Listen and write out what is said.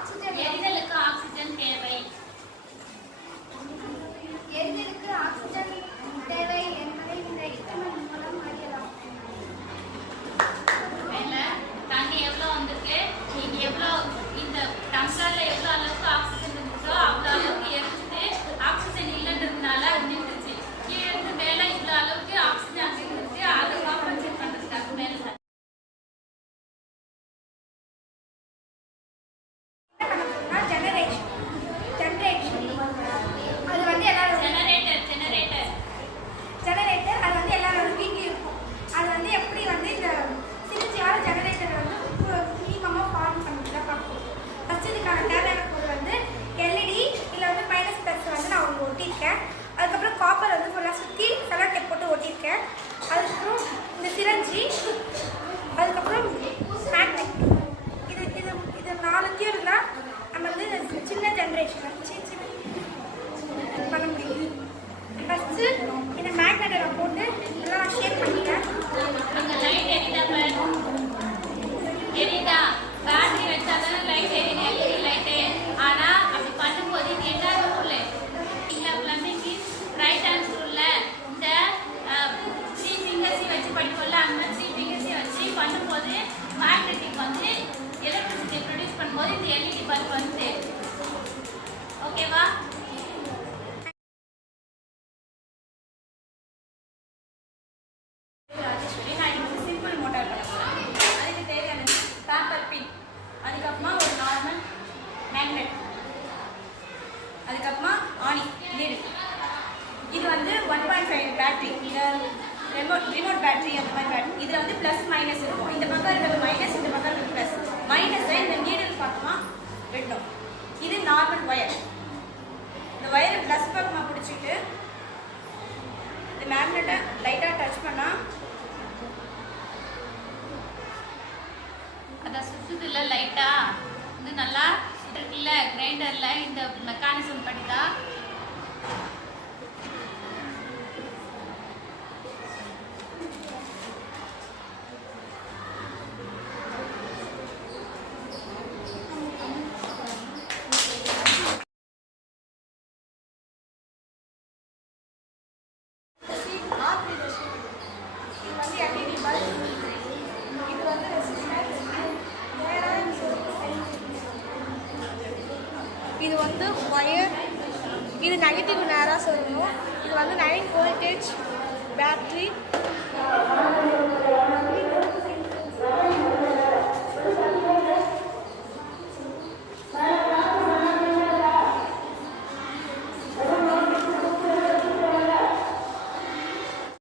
எரிதலுக்கு oxygen தேவை. எரிதலுக்கு oxygen தேவை என்பதை இந்த எக்ஸ்பெரிமெண்ட் மூலம் அறியலாம். தண்ணி எவ்வளோ வந்திருக்கு, நீங்க எவ்வளோ இந்த டம்ளர்ல எவ்வளோ அளவுக்கு ஆக்சிஜன் இருந்துச்சோ அவ்வளோ அளவுக்கு எரிஞ்சுட்டு ஆக்சிஜன் இல்லைன்றதுனால நின்றுச்சு. கீழே இருந்து மேலே இவ்வளோ அளவுக்கு ஆக்சிஜன் இருந்துச்சு. அதை காம்பன்சேட் பண்றதுக்காக மேலே அதுக்கப்புறம் மேக்னெட். இது நாலுத்தையும் இருந்தால் நம்ம வந்து சின்ன ஜென்ரேஷன் பண்ண முடியும். ஃபஸ்ட்டு இந்த மேக்னெட்டை நான் போட்டு இதெல்லாம் ஷேப் பண்ணிட்டேன். எரிதா பேட்டரி வச்சாதானே லைட் எரியுது, எல்இடி லைட்டு. ஆனால் அப்படி பண்ணும்போது இது என்ன ரூல் இல்லை, பிளம்பிங் இஸ் ரைட் ஹேண்ட் ரூல்ல இந்த 3 ஃபிங்கர்ஸை வச்சு படிப்போம்ல, அந்த 3 ஃபிங்கர்ஸை வச்சு பண்ணும்போது மேக்னெட்டிக் வந்து எலக்ட்ரிசிட்டி ப்ரொடியூஸ் பண்ணும்போது இந்த எல்இடி பல்ப் வந்து ஓகேவா? அதுக்கப்புறமா ஆணி லீடு. இது வந்து 1.5 பேட்டரி, ரிமோட் பேட்டரி அந்த மாதிரி பேட்டரி. இதில் வந்து ப்ளஸ் மைனஸ் இருக்கும். இந்த பக்கம் இருக்கிறது மைனஸ், இந்த பக்கம் இருக்கிறது ப்ளஸ். மைனஸை இந்த நீடில் பக்கமாக விடணும். இது நார்மல் ஒயர். இந்த ஒயரை ப்ளஸ் பக்கமாக பிடிச்சிட்டு இந்த மேக்னெட்டை லைட்டாக டச் பண்ணால் அதை சுற்றுதில்ல லைட்டாக இது நல்லா இருக்குல்ல. கிரைண்டரில் இந்த மெக்கானிசம் படிதான் இது வந்து ஒயர். இது நெகட்டிவ் நேராக சொல்லணும். இது வந்து 9 வோல்டேஜ் பேட்ரி.